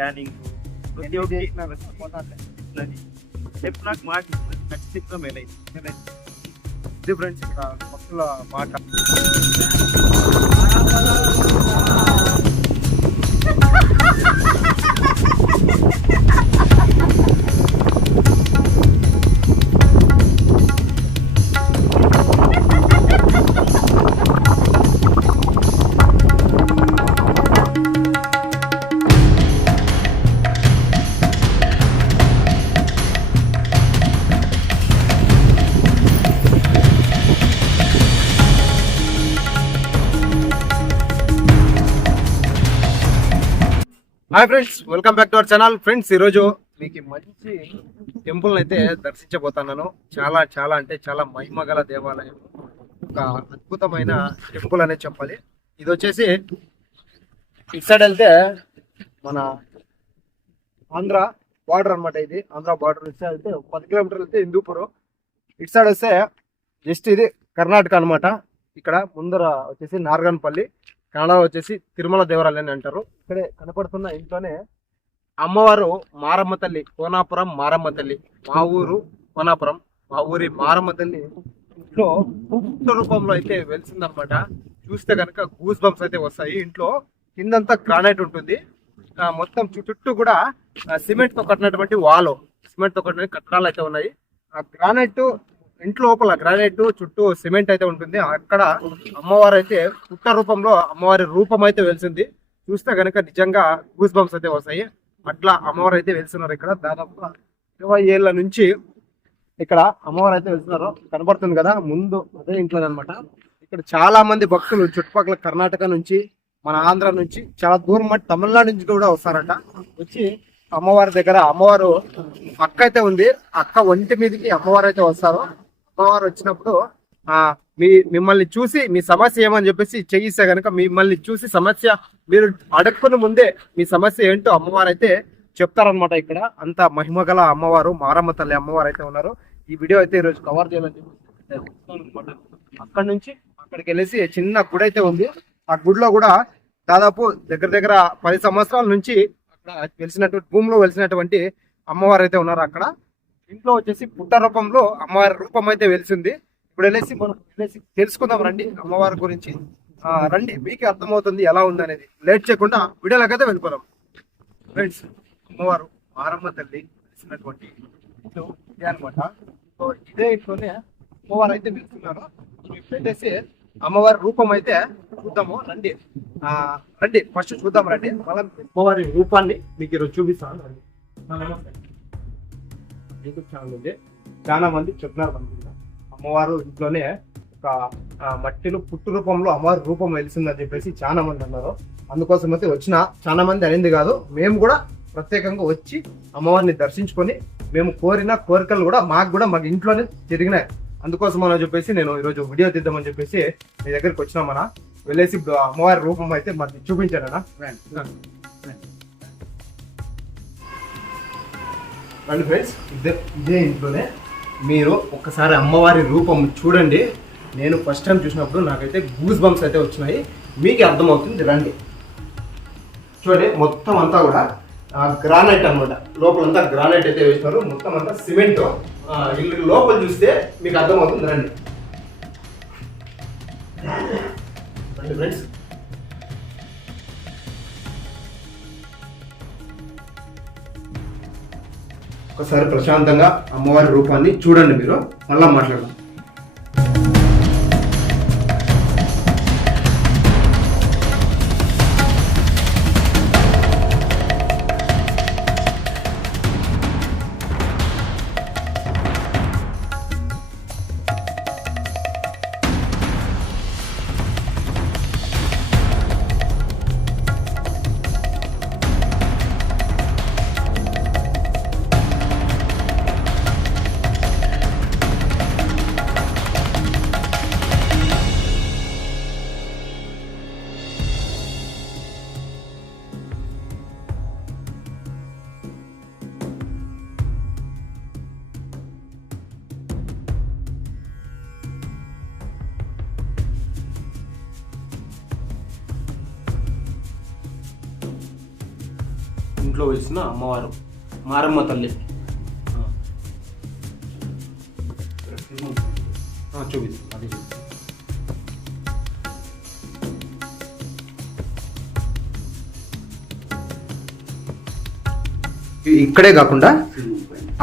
Scanning ప్రతి ఒక్కటి చెప్పినాక మాట ఖచ్చితంగా మేలైంది. ఇది ఫ్రెండ్స్ ఇక్కడ భక్తుల మాట. Hi friends, welcome back to our channel. Friends, ఈరోజు మీకు మంచి టెంపుల్ అయితే దర్శించబోతున్నాను. చాలా చాలా అంటే చాలా మహిమగల దేవాలయం, ఒక అద్భుతమైన టెంపుల్ అనే చెప్పాలి. ఇది వచ్చేసి ఇటు సైడ్ వెళ్తే మన ఆంధ్ర బార్డర్ అనమాట. ఇది ఆంధ్ర బార్డర్ నుంచి వెళ్తే 10 కిలోమీటర్లు వెళ్తే హిందూపురం. ఇటు సైడ్ వస్తే జస్ట్ ఇది కర్ణాటక అనమాట. ఇక్కడ ముందర వచ్చేసి నార్గన్పల్లి, కన్నడ వచ్చేసి తిరుమల దేవరాయలు అని అంటారు. ఇక్కడే కనపడుతున్న ఇంట్లోనే అమ్మవారు మారమ్మ తల్లి, కోనాపురం మారమ్మ తల్లి. మా ఊరు కోనాపురం, మా ఊరి మారమ్మ తల్లి ఇంట్లో పుట్టు రూపంలో అయితే వెలిసిందనమాట. చూస్తే కనుక గూస్ బంప్స్ అయితే వస్తాయి. ఇంట్లో కిందంతా గ్రానైట్ ఉంటుంది, మొత్తం చుట్టూ కూడా సిమెంట్ తో కట్టినటువంటి వాల్, సిమెంట్ తో కట్టిన కట్టడాలు అయితే ఉన్నాయి. ఆ గ్రానైట్ ఇంట్లో లోపల గ్రానైట్ చుట్టూ సిమెంట్ అయితే ఉంటుంది. అక్కడ అమ్మవారు అయితే పుట్ట రూపంలో అమ్మవారి రూపం అయితే వెలిసింది. చూస్తే కనుక నిజంగా గూస్ బంప్స్ అయితే వస్తాయి. అట్లా అమ్మవారు అయితే వెలిసినారు. ఇక్కడ దాదాపుగా 20 ఏళ్ళ నుంచి ఇక్కడ అమ్మవారు అయితే వెళ్తున్నారు. కనబడుతుంది కదా ముందు, అదే ఇంట్లో అనమాట. ఇక్కడ చాలా మంది భక్తులు చుట్టుపక్కల కర్ణాటక నుంచి, మన ఆంధ్ర నుంచి, చాలా దూరం మట్టి తమిళనాడు నుంచి కూడా వస్తారట. వచ్చి అమ్మవారి దగ్గర, అమ్మవారు అక్క అయితే ఉంది, అక్క ఒంటి మీదకి అమ్మవారు అయితే వస్తారు. అమ్మవారు వచ్చినప్పుడు మిమ్మల్ని చూసి మీ సమస్య ఏమని చెప్పేసి చేయిస్తే కనుక మిమ్మల్ని చూసి సమస్య మీరు అడగకుని ముందే మీ సమస్య ఏంటో అమ్మవారు అయితే చెప్తారనమాట. ఇక్కడ అంత మహిమగల అమ్మవారు, మారమ్మ తల్లి అమ్మవారు అయితే ఉన్నారు. ఈ వీడియో అయితే ఈరోజు కవర్ చేయాలని చెప్పి అక్కడ నుంచి అక్కడికి వెళ్ళేసి చిన్న గుడి అయితే ఉంది. ఆ గుడిలో కూడా దాదాపు దగ్గర 10 సంవత్సరాల నుంచి అక్కడ వెలిసినటువంటి భూమిలో వెలిసినటువంటి అమ్మవారు అయితే ఉన్నారు. అక్కడ ఇంట్లో వచ్చేసి పుట్ట రూపంలో అమ్మవారి రూపం అయితే వెలిసింది. ఇప్పుడు వెళ్ళేసి మనం తెలుసుకుందాం రండి అమ్మవారి గురించి. రండి, మీకే అర్థమవుతుంది ఎలా ఉంది అనేది. లేట్ చేయకుండా వీడియోలోకైతే వెళ్ళిపోదాం. ఫ్రెండ్స్, అమ్మవారు మారమ్మ తల్లి వెలిసినటువంటి ఇల్లు ఇదే అనమాట. సో ఇదే ఇంట్లోనే అమ్మవారు అయితే వెళ్తున్నారు. పెట్టేసి అమ్మవారి రూపం అయితే చూద్దాము. రండి రండి, ఫస్ట్ చూద్దాం రండి. మళ్ళీ అమ్మవారి రూపాన్ని మీకు ఈరోజు చూపిస్తాను. రండి. యూట్యూబ్ ఛానల్ ఉంది, చాలా మంది చెప్తున్నారు అమ్మవారు ఇంట్లోనే ఒక మట్టిలో పుట్టు రూపంలో అమ్మవారి రూపం వెలిసిందని చెప్పేసి చాలా మంది అన్నారు. అందుకోసం అయితే వచ్చిన చాలా మంది అనింది కాదు, మేము కూడా ప్రత్యేకంగా వచ్చి అమ్మవారిని దర్శించుకొని మేము కోరిన కోరికలు కూడా మాకు ఇంట్లోనే తిరిగినాయి. అందుకోసం అని చెప్పేసి నేను ఈరోజు వీడియో తీద్దామని చెప్పేసి మీ దగ్గరికి వచ్చినామన్నా. వెళ్ళేసి అమ్మవారి రూపం అయితే మనకి చూపించానన్నా. రండి ఫ్రెండ్స్, ఇదే ఇంట్లోనే మీరు ఒక్కసారి అమ్మవారి రూపం చూడండి. నేను ఫస్ట్ టైం చూసినప్పుడు నాకైతే గూస్ బంప్స్ అయితే వచ్చినాయి. మీకే అర్థమవుతుంది. రండి చూడండి, మొత్తం అంతా కూడా గ్రానైట్ అనమాట. లోపలంతా గ్రానైట్ అయితే వేసినారు, మొత్తం అంతా సిమెంట్. ఇల్లు లోపల చూస్తే మీకు అర్థమవుతుంది. రండి రండి ఫ్రెండ్స్. ఒకసారి ప్రశాంతంగా అమ్మవారి రూపాన్ని చూడండి. మీరు మళ్ళా మాట్లాడదాం. ఇంట్లో వెలిసిన అమ్మవారు మారమ్మ తల్లి. చూపిస్తాను, అది చూపిస్తాను. ఇక్కడే కాకుండా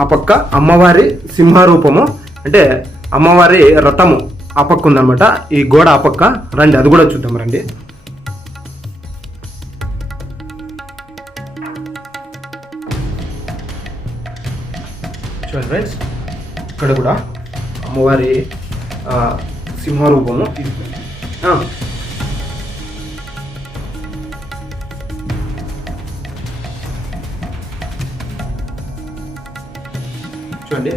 ఆ పక్క అమ్మవారి సింహరూపము, అంటే అమ్మవారి రథము ఆ పక్క ఉందన్నమాట. ఈ గోడ ఆ పక్క రండి, అది కూడా చూద్దాం రండి. చూడండి ఫ్రెండ్స్, ఇక్కడ కూడా అమ్మవారి సింహరూపము. చూడండి,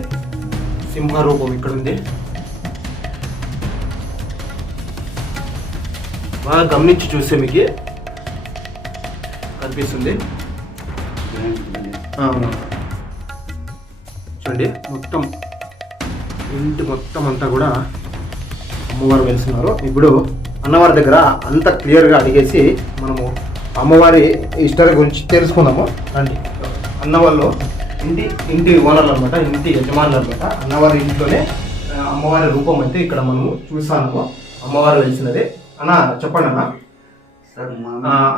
సింహరూపం ఇక్కడ ఉంది. బాగా గమనించి చూస్తే మీకు కనిపిస్తుంది. చూడండి, మొత్తం ఇంటి మొత్తం అంతా కూడా అమ్మవారు వెళ్తున్నారు. ఇప్పుడు అన్నవారి దగ్గర అంత క్లియర్గా అడిగేసి మనము అమ్మవారి హిస్టరీ గురించి తెలుసుకుందాము రండి. అన్నవాళ్ళు ఇంటి ఓనర్లు అనమాట, ఇంటి యజమానులు అనమాట. అన్నవారి ఇంట్లోనే అమ్మవారి రూపం అయితే ఇక్కడ మనము చూసాము. అమ్మవారు వెలిసినది. అన్న చెప్పండి అన్న. సార్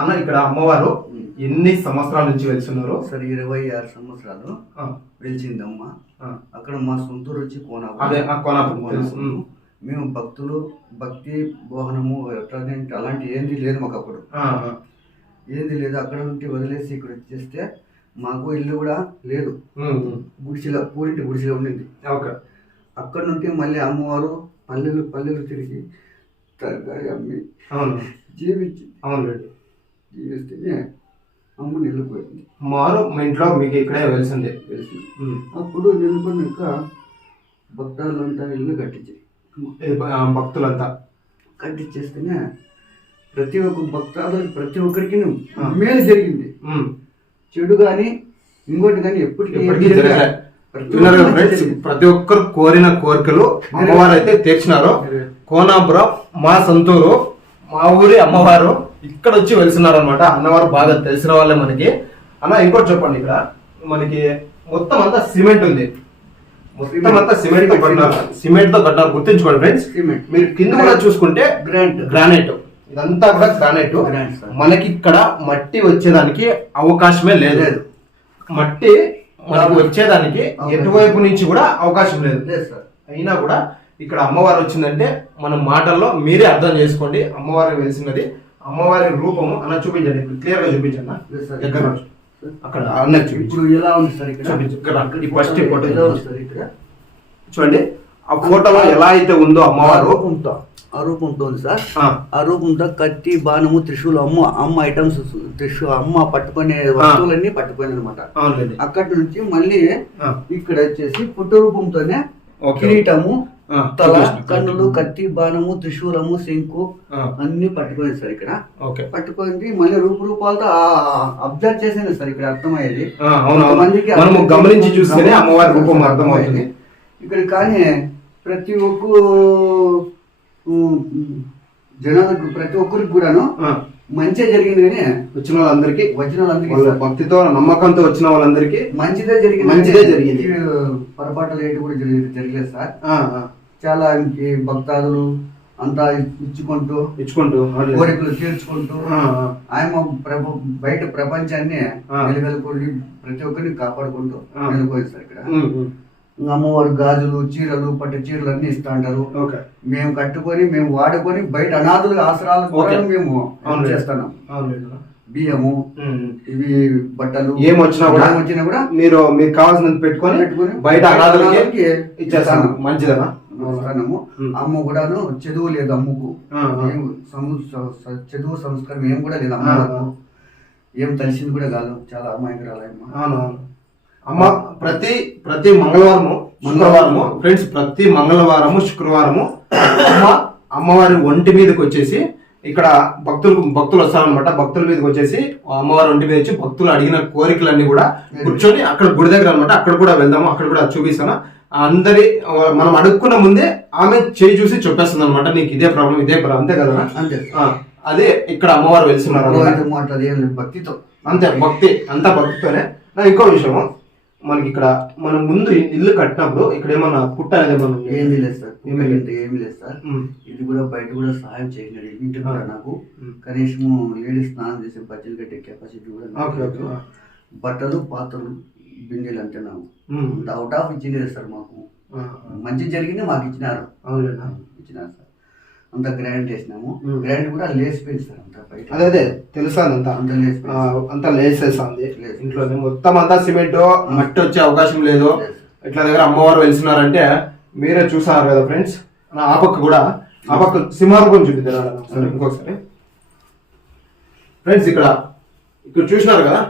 అన్న, ఇక్కడ అమ్మవారు ఎన్ని సంవత్సరాల నుంచి వెళ్తున్నారు? సార్ 26 సంవత్సరాలు వెలిచిందమ్మ. అక్కడ మా సొంతూరు వచ్చి కోనాపురం. మేము భక్తులు, భక్తి బోహనము అలాంటి ఏంది లేదు మాకు. అప్పుడు ఏంది లేదు. అక్కడ నుండి వదిలేసి ఇక్కడ వచ్చేస్తే మాకు ఇల్లు కూడా లేదు. గుడిసెలో, పూరింటి గుడిసెలో ఉండింది. అక్కడ నుండి మళ్ళీ అమ్మవారు పల్లెలు తిరిగి తరకారి అమ్మి జీవిస్తేనే అమ్మ నిలిపోయింది. అమ్మవారు మా ఇంట్లో మీకు ఇక్కడే వెలిసింది. అప్పుడు నిలబడినాక భక్తులంతా ఇల్లు భక్తులంతా కట్టించేస్తేనే ప్రతి ఒక్క ప్రతి ఒక్కరికి మేలు జరిగింది. చెడు కానీ ఇంకోటి కానీ ఎప్పటికీ జరగలేదు. ప్రతి ఒక్కరు కోరిన కోరికలు అమ్మవారు అయితే తీర్చినారు. కోనాపురం మా సొంతూరు, మా ఊరి అమ్మవారు ఇక్కడ వచ్చి వెలిసినారు అనమాట. అన్నవారు బాగా తెలిసిన వాళ్ళే మనకి. అన్న ఇంకోటి చెప్పండి, ఇక్కడ మనకి మొత్తం అంతా సిమెంట్ ఉంది. మొత్తం అంతా సిమెంట్ తో కట్టినారు. గుర్తుంచుకోండి ఫ్రెండ్స్, మీరు కింద కూడా చూసుకుంటే గ్రానైట్, ఇదంతా కూడా గ్రానైట్. మనకి ఇక్కడ మట్టి వచ్చేదానికి అవకాశమే లేదు. మట్టి మనకు వచ్చేదానికి ఎటువైపు నుంచి కూడా అవకాశం లేదు. అయినా కూడా ఇక్కడ అమ్మవారు వచ్చిందంటే మన మాటల్లో మీరే అర్థం చేసుకోండి. అమ్మవారు వెలిసినది, అమ్మవారి రూపము అన్న చూపించండి, క్లియర్ గా చూపించండి. దగ్గర అక్కడ అన్న ఇప్పుడు ఎలా ఉంది సార్ ఇక్కడ ఫస్ట్ ఫోటో చూడండి. ఆ ఫోటోలో ఎలా అయితే ఉందో అమ్మవారు ఆ రూపంతో ఉంది సార్. ఆ రూపంతో కత్తి, బాణము, త్రిశూలం, అమ్మ ఐటమ్స్, అమ్మ పట్టుకునే వస్తువులన్నీ పట్టుకుని అనమాట. అక్కడి నుంచి మళ్ళీ ఇక్కడ వచ్చేసి పుట్ట రూపంతోనే కిరీటము, తల, కన్నులు, కత్తి, బాణము, త్రిశూలము, శంకు అన్ని పట్టుకోండి సార్. ఇక్కడ పట్టుకుంది మళ్ళీ రూపాలతో అబ్జర్వ్ చేసేది సార్. ఇక్కడ అర్థమయ్యేది గమనించి చూస్తేనే అమ్మవారి రూపం అర్థమవుతుంది ఇక్కడ. కానీ ప్రతి ఒక్క జనాలకు, ప్రతి ఒక్కరికి కూడాను మంచిగా జరిగింది. కానీ వచ్చిన వాళ్ళందరికీ భక్తితో నమ్మకంతో వచ్చిన వాళ్ళందరికీ మంచిదే జరిగింది. పొరపాటు లేటు కూడా జరగలేదు సార్. చాలా భక్తాదులు అంతా ఇచ్చుకుంటూ కోరికలు తీర్చుకుంటూ ఆయన బయట ప్రపంచాన్ని వెలుగొల్లి ప్రతి ఒక్కరిని కాపాడుకుంటూ వెళ్ళిపోయింది సార్. ఇక్కడ అమ్మవారు గాజులు, చీరలు, పట్టు చీరలు అన్ని ఇస్తా అంటారు. మేము కట్టుకొని, మేము వాడుకొని బయట అనాథులు ఆశ్రయాలు కూడా మేము చేస్తున్నాం. బియ్యము, ఇవి బట్టలు ఏమొచ్చినా కూడా మీరు కావాల్సినంత పెట్టుకొని బయట అనాథులకి ఇచ్చేస్తాను. మంచిదనా? అమ్మ కూడాను చదువు లేదు అమ్మకు. చదువు సంస్కారం ఏం కూడా లేదు అమ్మకు. ఏం తెలిసింది కూడా కాదు. చాలా అమ్మాయికురాలు అమ్మ. ప్రతి మంగళవారము ఫ్రెండ్స్, ప్రతి మంగళవారము, శుక్రవారము అమ్మవారి ఒంటి మీదకి వచ్చేసి ఇక్కడ భక్తులు వస్తారనమాట. భక్తుల మీదకి వచ్చేసి అమ్మవారి ఒంటి మీద వచ్చి భక్తులు అడిగిన కోరికలన్నీ కూడా కూర్చొని అక్కడ గుడి దగ్గర అనమాట. అక్కడ కూడా వెళ్దాము, అక్కడ కూడా చూపిస్తాను. మనం అడుక్కున్న ముందే ఆమె చేయి చూసి చెప్పేస్తుంది అనమాట, నీకు ఇదే ప్రాబ్లం, అంతే కదా. అదే ఇక్కడ అమ్మవారు వెళ్తున్నారు భక్తితో అంతే భక్తి, అంతా భక్తితోనే. ఇంకో విషయము, మనకి ఇక్కడ మనం ముందు ఇల్లు కట్టినప్పుడు ఇక్కడ ఏమన్నా పుట్ట అనేది ఏమన్నా ఏమీ లేదు సార్, ఏమీ లేదు సార్. ఇది కూడా బయట కూడా సహాయం చేసినాడు ఇంటి కూడా నాకు. కనీసం లేడీస్ స్నానం చేసే బట్టలు కట్టే కెపాసిటీ కూడా, బట్టలు పాత్రలు బిందెలు అంటే నాకు అవుట్ ఆఫ్ ఇచ్చింది సార్. మాకు మంచి జరిగింది, మాకు ఇచ్చినారు. ఇచ్చినారు సార్. అంత గ్రాండ్ చేసినాము. గ్రాండ్ కూడా లేసిపోయింది సార్. అంతా బయట అదే తెలుసా, అంతా లేసేస్తుంది ఇంట్లో. మొత్తం అంతా సిమెంట్ మట్టి వచ్చే అవకాశం లేదు. ఇట్లా దగ్గర అమ్మవారు వెలిసినారంటే మీరే చూసారు కదా ఫ్రెండ్స్. ఆ పక్క కూడా, ఆ పక్క సింహారూపం చూపిద్దాం ఇంకొకసారి ఫ్రెండ్స్. ఇక్కడ చూసినారు కదా,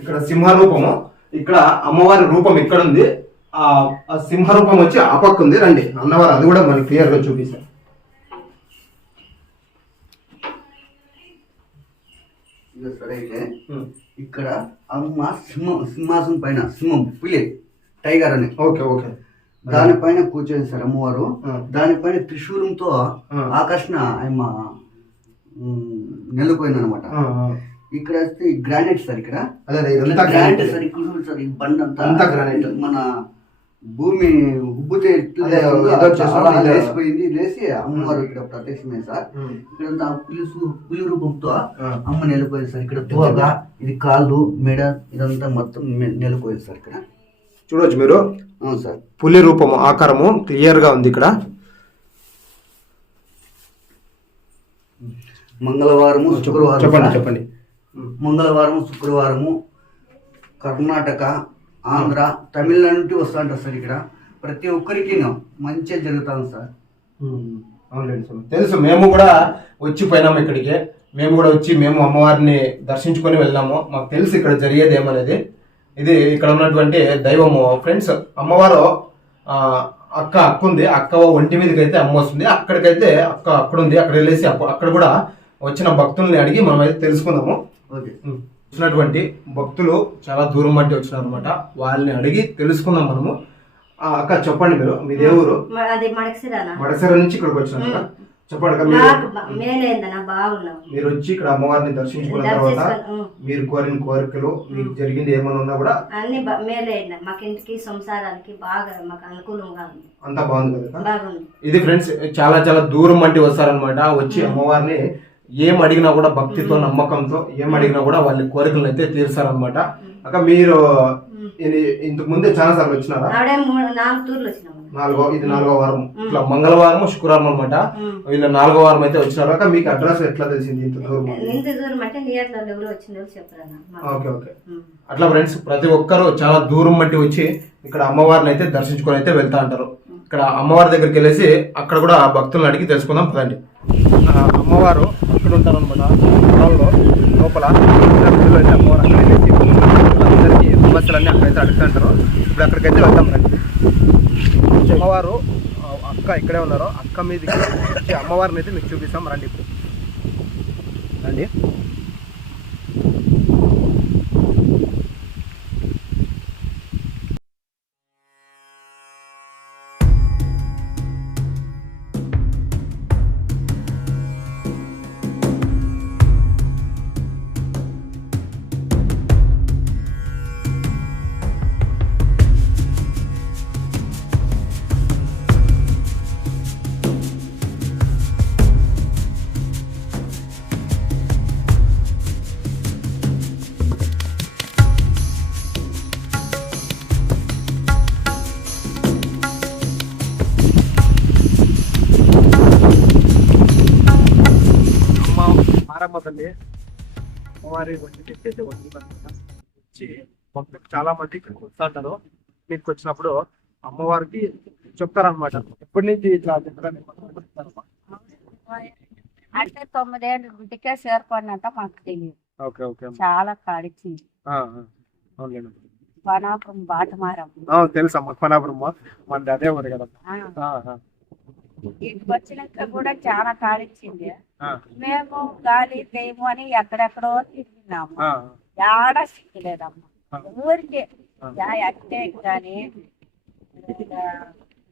ఇక్కడ సింహరూపము, ఇక్కడ అమ్మవారి రూపం ఇక్కడ ఉంది. ఆ సింహరూపం వచ్చి ఆ పక్క ఉంది. రండి అన్నవారు అది కూడా మనకి క్లియర్ గా చూపిస్తారు. అయితే ఇక్కడ అమ్మ సింహాసనం పైన సింహం పులి టైగర్ అని దానిపైన కూర్చొని సార్ అమ్మవారు. దానిపైన త్రిశూలంతో ఆకర్షణ ఆయమ్మ నెలకొయింది అనమాట. ఇక్కడ వస్తే గ్రానైట్ సార్. ఇక్కడ గ్రానైట్ సార్. ఇక్కడ సార్ ఈ బండ్ అంతా గ్రానైట్. మన భూమి ఉబ్బుతే లేసిపోయింది. లేసి అమ్మవారు ఇక్కడ ప్రత్యక్షమే సార్. ఇక్కడ పులి రూపంతో అమ్మ నెలకొయింది సార్. ఇక్కడ తోగా, ఇది కాళ్ళు, మెడ, ఇదంతా మొత్తం నెలకొయింది సార్. ఇక్కడ చూడొచ్చు మీరు. అవును సార్. పులి రూపము ఆకారము క్లియర్ గా ఉంది ఇక్కడ. మంగళవారము, శుక్రవారం. చెప్పండి. మంగళవారము, శుక్రవారము కర్ణాటక, ఆంధ్ర, తమిళనాడు నుండి వస్తూ ఉంటారు సార్. ఇక్కడ ప్రతి ఒక్కరికి మంచిగా జరుగుతుంది సార్. అవునండి సార్, తెలుసు. మేము కూడా వచ్చిపోయినాము ఇక్కడికి. మేము కూడా వచ్చి మేము అమ్మవారిని దర్శించుకొని వెళ్ళాము. మాకు తెలుసు ఇక్కడ జరిగేది ఏమనేది. ఇది ఇక్కడ ఉన్నటువంటి దైవము ఫ్రెండ్స్. అమ్మవారు అక్క ఉంది. అక్క ఒంటి మీదకి అయితే అమ్మ వస్తుంది. అక్కడికైతే అక్క అక్కడ ఉంది. అక్కడ వెళ్ళేసి అక్కడ కూడా వచ్చిన భక్తుల్ని అడిగి మనం అయితే తెలుసుకుందాము. వచ్చినటువంటి భక్తులు చాలా దూరం బట్టి వచ్చినారు అనమాట. వాళ్ళని అడిగి తెలుసుకుందాం మనము. అక్క చెప్పండి, మీరు మీ దేవురు? మడసిర నుంచి ఇక్కడికి వచ్చినారు. చెప్పండి. మీరు వచ్చి ఇక్కడ అమ్మవారిని దర్శించుకున్న తర్వాత మీరు కోరిన కోరికలు, మీకు జరిగింది ఏమైనా ఉన్నా కూడా అన్ని మేలే. మాకు ఇంటికి సంసారానికి బాగా మాకు అనుకూలంగా ఉంది. అంతా బాగుంది కదా. ఇది ఫ్రెండ్స్ చాలా చాలా దూరం బట్టి వస్తారనమాట. వచ్చి అమ్మవారిని ఏం అడిగినా కూడా భక్తితో, నమ్మకంతో ఏం అడిగినా కూడా వాళ్ళ కోరికలను అయితే తీరుస్తారనమాట. అక్క మీరు ఇంతకు ముందే చాలా సార్లు వచ్చినారా? ఇది 4వ వారం. ఇట్లా మంగళవారం, శుక్రవారం అనమాట. వీళ్ళ 4వ వారం అయితే వచ్చినారు. అక్క మీకు అడ్రస్ ఎట్లా తెలిసింది ఇంత దూరం? ఓకే. అట్లా ఫ్రెండ్స్ ప్రతి ఒక్కరు చాలా దూరం బట్టి వచ్చి ఇక్కడ అమ్మవారిని అయితే దర్శించుకొని అయితే వెళ్తా అంటారు. ఇక్కడ అమ్మవారి దగ్గరికి వెళ్ళేసి అక్కడ కూడా భక్తులను అడిగి తెలుసుకుందాం పదండి. అమ్మవారు ఇక్కడ ఉంటారు అనమాట. లోపల అమ్మవారు అక్కడ వెళ్ళేసి అందరికీ సమస్యలన్నీ అక్కడైతే అడుగుతుంటారు. ఇప్పుడు అక్కడికైతే వెళ్తాం రండి. అమ్మవారు అక్క ఇక్కడే ఉన్నారు. అక్క మీదకి వచ్చి అమ్మవారిని అయితే మీకు చూపిస్తాం రండి. ఇప్పుడు రండి. తల్లి అమ్మవారి వచ్చి భక్తులు చాలా మంది ఇక్కడికి వస్తుంటారు. మీకు వచ్చినప్పుడు అమ్మవారికి చెప్తారనమాట. ఎప్పటి నుంచి ఇట్లా అంటే 9 ఏళ్ళు ఇంటికే చేరుకోండి మాకు తెలియదు. చాలా కాడిచ్చింది. పనాపురం బాటమారం తెలుసమ్మా. పనాపురం మన అదే ఊరు కదా. ఇంటికి వచ్చినాక కూడా చాలా కాడిచ్చింది. మేము గాలి దేము అని ఎక్కడెక్కడో తిరిగినాము. ఆడ సిక్కలేదమ్మా. ఊరికే అట్టే కానీ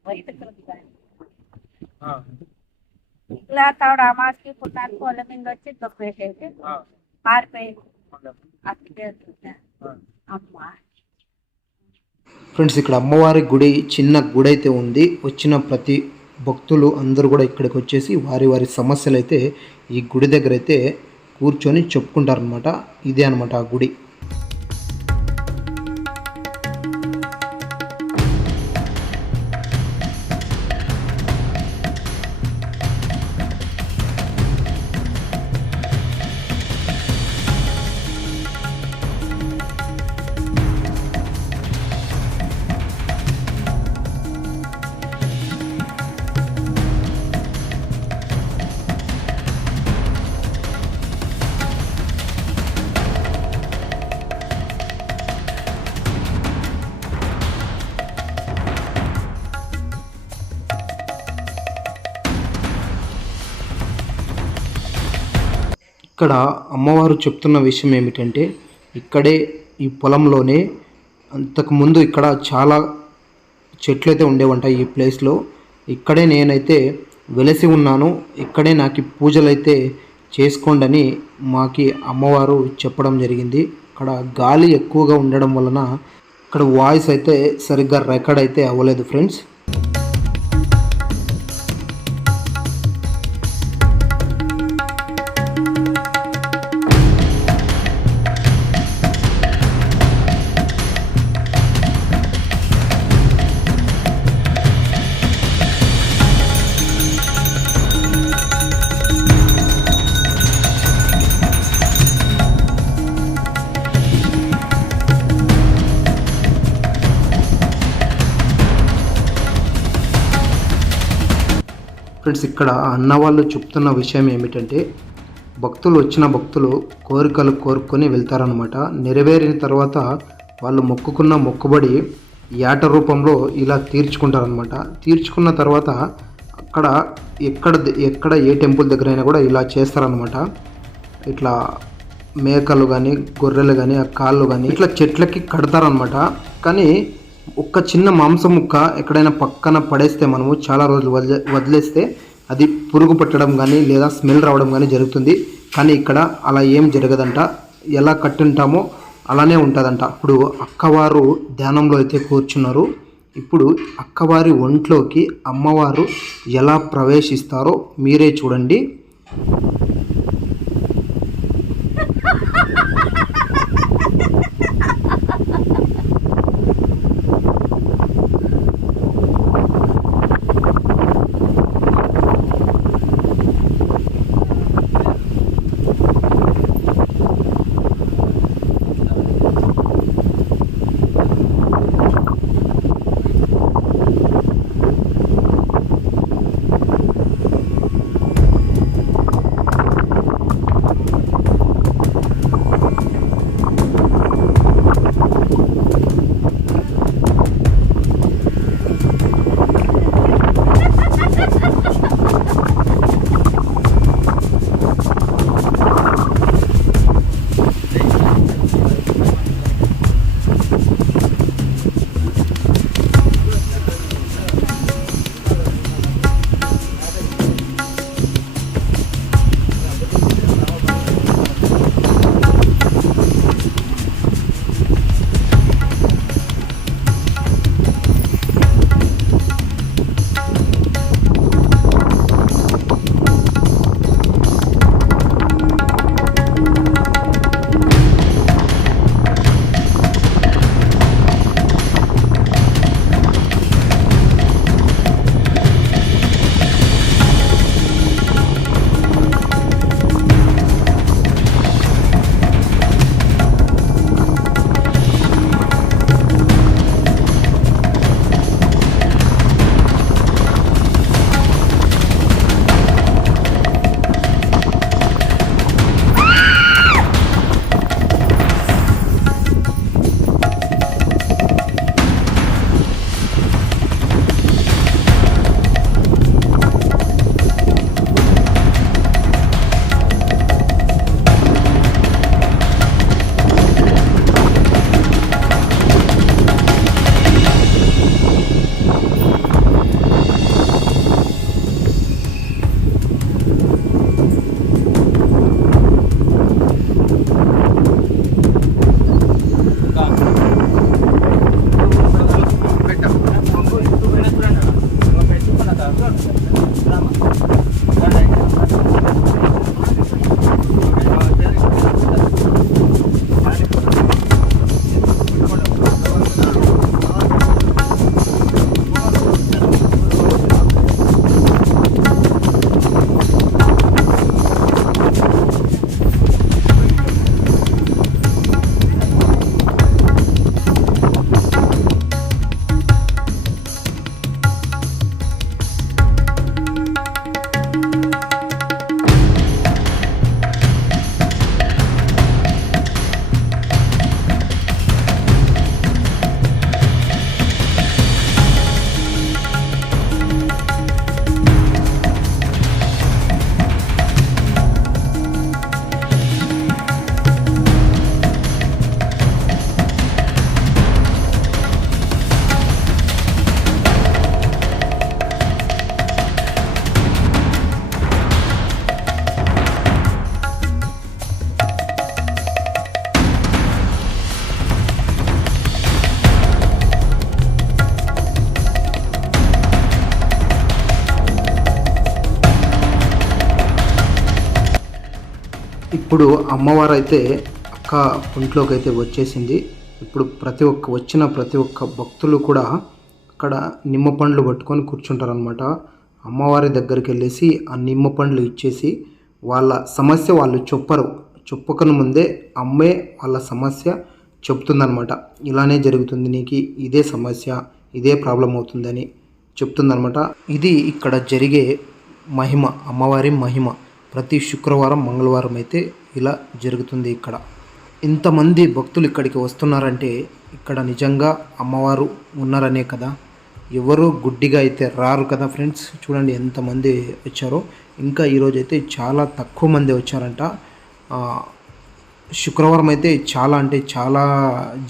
వైద్యులకు కానీ ఇట్లా తాడు అమాస్కి పుట్టానికి వాళ్ళ మీద వచ్చి దొప్పేసేసి పారిపోయి అట్లే అమ్మ. ఫ్రెండ్స్ ఇక్కడ అమ్మవారి గుడి చిన్న గుడి అయితే ఉంది. వచ్చిన ప్రతి భక్తులు అందరూ కూడా ఇక్కడికి వచ్చేసి వారి వారి సమస్యలు అయితే ఈ గుడి దగ్గర అయితే కూర్చొని చెప్పుకుంటారనమాట. ఇదే అనమాట ఆ గుడి. ఇక్కడ అమ్మవారు చెప్తున్న విషయం ఏమిటంటే ఇక్కడే ఈ పొలంలోనే అంతకుముందు ఇక్కడ చాలా చెట్లు అయితే ఉండేవంట ఈ ప్లేస్లో. ఇక్కడే నేనైతే వెలసి ఉన్నాను, ఇక్కడే నాకు పూజలు అయితే చేసుకోండి అని మాకి అమ్మవారు చెప్పడం జరిగింది. ఇక్కడ గాలి ఎక్కువగా ఉండడం వలన ఇక్కడ వాయిస్ అయితే సరిగ్గా రికార్డ్ అయితే అవ్వలేదు ఫ్రెండ్స్. ఫ్రెండ్స్ ఇక్కడ అన్నవాళ్ళు చెప్తున్న విషయం ఏమిటంటే వచ్చిన భక్తులు కోరికలు కోరుకొని వెళ్తారనమాట. నెరవేరిన తర్వాత వాళ్ళు మొక్కుకున్న మొక్కుబడి ఏట రూపంలో ఇలా తీర్చుకుంటారనమాట. తీర్చుకున్న తర్వాత అక్కడ ఎక్కడ ఏ టెంపుల్ దగ్గర అయినా కూడా ఇలా చేస్తారనమాట. ఇట్లా మేకలు కానీ గొర్రెలు కానీ ఆ కాళ్ళు కానీ ఇట్లా చెట్లకి కడతారనమాట. కానీ ఒక్క చిన్న మాంసం ముక్క ఎక్కడైనా పక్కన పడేస్తే మనము చాలా రోజులు వదిలేస్తే అది పురుగు పట్టడం కానీ లేదా స్మెల్ రావడం కానీ జరుగుతుంది. కానీ ఇక్కడ అలా ఏం జరగదంట. ఎలా కట్టుంటామో అలానే ఉంటుందంట. ఇప్పుడు అక్కవారు ధ్యానంలో అయితే కూర్చున్నారు. ఇప్పుడు అక్కవారి ఒంట్లోకి అమ్మవారు ఎలా ప్రవేశిస్తారో మీరే చూడండి. ఇప్పుడు అమ్మవారు అయితే అక్క ఒంట్లోకి అయితే వచ్చేసింది. ఇప్పుడు వచ్చిన ప్రతి ఒక్క భక్తులు కూడా అక్కడ నిమ్మ పండ్లు పట్టుకొని కూర్చుంటారనమాట. అమ్మవారి దగ్గరికి వెళ్ళేసి ఆ నిమ్మ పండ్లు ఇచ్చేసి వాళ్ళ సమస్య వాళ్ళు చెప్పకను ముందే అమ్మే వాళ్ళ సమస్య చెప్తుందనమాట. ఇలానే జరుగుతుంది, నీకు ఇదే సమస్య, ఇదే ప్రాబ్లం అవుతుందని చెప్తుందనమాట. ఇది ఇక్కడ జరిగే మహిమ, అమ్మవారి మహిమ. ప్రతి శుక్రవారం మంగళవారం అయితే ఇలా జరుగుతుంది. ఇక్కడ ఇంతమంది భక్తులు ఇక్కడికి వస్తున్నారంటే ఇక్కడ నిజంగా అమ్మవారు ఉన్నారనే కదా. ఎవరు గుడ్డిగా అయితే రారు కదా ఫ్రెండ్స్. చూడండి ఎంతమంది వచ్చారో. ఇంకా ఈరోజు అయితే చాలా తక్కువ మంది వచ్చారంట. శుక్రవారం అయితే చాలా అంటే చాలా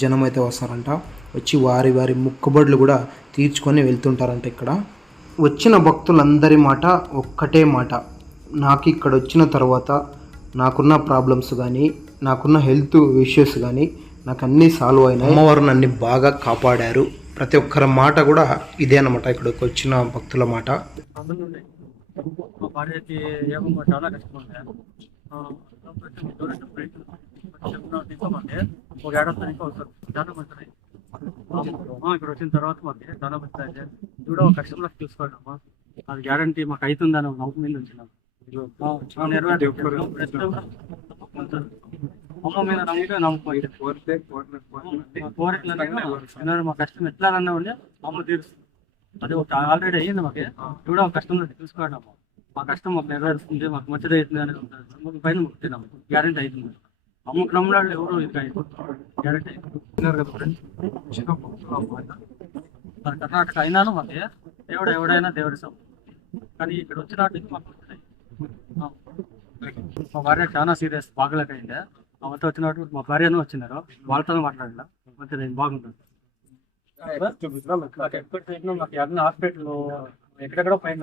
జనం అయితే వస్తారంట. వచ్చి వారి వారి మొక్కుబడులు కూడా తీర్చుకొని వెళ్తుంటారంట. ఇక్కడ వచ్చిన భక్తులందరి మాట ఒక్కటే మాట, నాకు ఇక్కడ వచ్చిన తర్వాత నాకున్న ప్రాబ్లమ్స్ కానీ నాకున్న హెల్త్ ఇష్యూస్ కానీ నాకు అన్నీ సాల్వ్ అయినాయి. అమ్మవారు నన్ను బాగా కాపాడారు. ప్రతి ఒక్కరి మాట కూడా ఇదే అనమాట, ఇక్కడికి వచ్చిన భక్తుల మాట. మా భార్యకి ఏమో చాలా కష్టం ఉండే ఒక ఏడాది ఇంకా వస్తారు చాలా మంది. ఇక్కడ వచ్చిన తర్వాత మాకు చాలా మంది చూడ ఒక కష్టంలో చూసుకోవడమ్మా, అది గ్యారంటీ మాకు అవుతుందని నమ్మకం మీద వచ్చినాం. అమ్మ మీద నమ్మకం కోరికలు మా కష్టం ఎట్లాగన్నా ఉండే అమ్మ తీరుస్తుంది. అది ఒక ఆల్రెడీ అయ్యింది మాకు. చూడ ఒక కష్టంలో చూసుకోవడం, మా కష్టం మాకు నెరవేరుస్తుంది, మాకు మంచిది అవుతుంది అని ఉంటుంది. పైన ముట్టినాము, గ్యారంటీ అవుతుంది. అమ్మకు నమ్మలాళ్ళు ఎవరు ఇది గ్యారంటీ అవుతుంది. కర్ణాటక అయినాను మాకు ఎవడైనా దేవుడి సొమ్ము, కానీ ఇక్కడ వచ్చినట్టు మాకు మా భార్య చాలా సీరియస్ బాగలేకైందే. అవతో వచ్చినట్టు మా భార్యను వచ్చినారు, వాళ్ళతో మాట్లాడాల మంచిది బాగుంటుంది. మాకు అన్ని హాస్పిటల్ ఎక్కడెక్కడో పైన,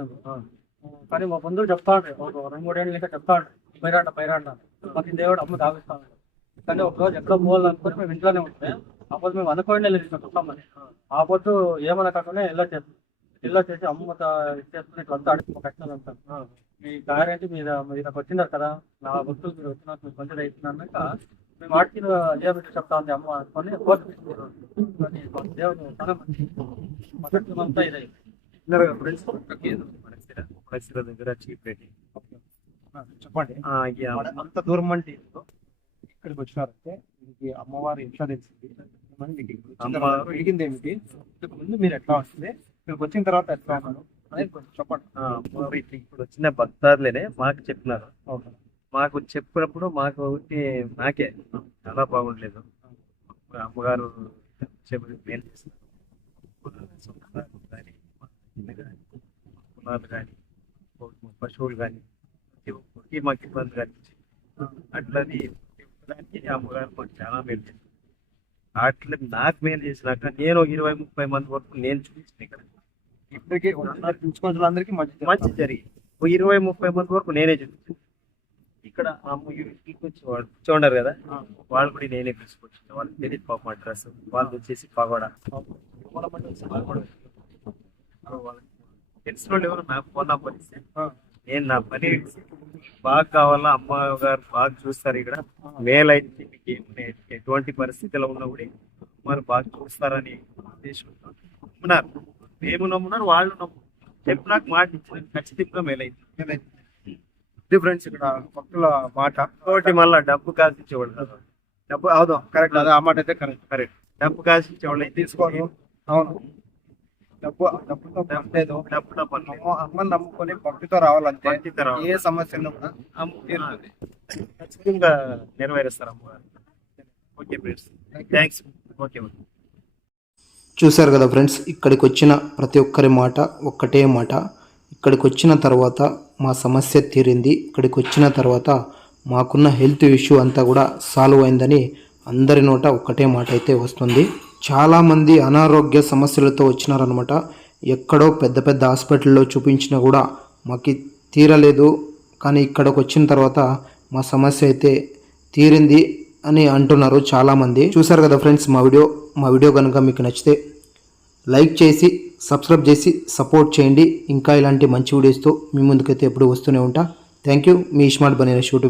కానీ మా బంధువులు చెప్తా ఉంటారు, ఒక 2-3 ఏళ్ళు ఇంకా చెప్తా ఉంటారు పైరాంట మాకు దేవుడు అమ్మ తాగిస్తా ఉంటాడు. కానీ ఒక రోజు ఎక్కడో పోవాలనుకుని మేము ఇంట్లోనే ఉంటే అప్పుడు మేము అనుకోండి వెళ్ళిపోతామని ఆ పొద్దు ఏమన్నా కాకుండా ఇలా చేసి అమ్మ చేసుకుని ఇట్లా అంతా అడిగి కట్టినారు అంటారు. మీ గ్యారెంటీ మీదకి వచ్చినారు కదా, నా భక్తులు మీరు వచ్చినారు, మీకు మంచిది అవుతున్నాక మేము ఆడికి ఏమిటి చెప్తా ఉంది అమ్మ అనుకొని దేవుడు చాలా మంచి మొదటి అంతా ఇదే. చెప్పండి, అంత దూరం అంటే ఇక్కడికి వచ్చినారంటే మీకు అమ్మవారు ఎట్లా తెలిసింది, అమ్మవారు అడిగింది ఏమిటి, ముందు మీరు ఎట్లా వస్తుంది, ఇక్కడికి వచ్చిన తర్వాత ఎట్లా ఉన్నారు అనేది కొంచెం చెప్పండి. ఇప్పుడు వచ్చిన భక్తాదులేనే మాకు చెప్పినారు. మాకు చెప్పినప్పుడు నాకే చాలా బాగుండలేదు. అమ్మగారు మేలు చేస్తున్నారు, కులాలు కానీ పశువులు కానీ ప్రతి ఒక్కరికి మాకు ఇబ్బంది కలిగించి అట్లని దానికి అమ్మగారు మాకు చాలా మేలు చేస్తారు. అట్లా నాకు మేలు చేసినాక నేను 20-30 మంది వరకు నేను చూపించిన ఇక్కడ ఇప్పటికీ చూసుకోవాలందరికీ మంచి జరిగి 20-30 మంది వరకు నేనే చూపించాను. ఇక్కడ కూర్చోండారు కదా, వాళ్ళు కూడా నేనే తీసుకొచ్చాను. వాళ్ళకి తెలియదు పాపం అడ్రస్, వాళ్ళు వచ్చేసి పగోడా తెలిసిన వాళ్ళు ఎవరు నాకు ఫోన్ నంబర్ ఇస్తే నేను నా పని బాగా కావాలా, అమ్మగారు బాగా చూస్తారు. ఇక్కడ మేలైతే ఎటువంటి పరిస్థితిలో ఉన్నా కూడా మరి బాగా చూస్తారని ఉద్దేశంతో నమ్మున్నారు. మేము నమ్మున్నారు, వాళ్ళు చెప్పినాక మాట ఇచ్చిన ఖచ్చితంగా మేలైతుంది. ఫ్రెండ్స్ ఇక్కడ భక్తుల మాట కాబట్టి మళ్ళీ డబ్బు కాసిచ్చేవాళ్ళు, డబ్బు అవును కరెక్ట్, అదే ఆ మాట అయితే కరెక్ట్. డబ్బు కాసిచ్చేవాళ్ళు అయితే తీసుకోను. అవును, డబ్బుతో లేదు, అమ్మని నమ్ముకొని భక్తితో రావాలంటే ఏ సమస్య ఉన్నా కూడా ఖచ్చితంగా నెరవేరుస్తారు అమ్మగారు. Okay friends, thanks. ఓకే. చూశారు కదా ఫ్రెండ్స్, ఇక్కడికి వచ్చిన ప్రతి ఒక్కరి మాట ఒక్కటే మాట, ఇక్కడికి వచ్చిన తర్వాత మా సమస్య తీరింది, ఇక్కడికి వచ్చిన తర్వాత మాకున్న హెల్త్ ఇష్యూ అంతా కూడా సాల్వ్ అయిందని అందరి నోట ఒక్కటే మాట అయితే వస్తుంది. చాలామంది అనారోగ్య సమస్యలతో వచ్చినారనమాట. ఎక్కడో పెద్ద పెద్ద హాస్పిటల్లో చూపించినా కూడా మాకు తీరలేదు, కానీ ఇక్కడికి వచ్చిన తర్వాత మా సమస్య అయితే తీరింది అని అంటున్నారు చాలామంది. చూశారు కదా ఫ్రెండ్స్, మా వీడియో కనుక మీకు నచ్చితే లైక్ చేసి సబ్స్క్రైబ్ చేసి సపోర్ట్ చేయండి. ఇంకా ఇలాంటి మంచి వీడియోస్తో మీ ముందుకైతే ఎప్పుడు వస్తూనే ఉంటా. Thank you. మీ స్మార్ట్ బనీరస్ యూట్యూబ్.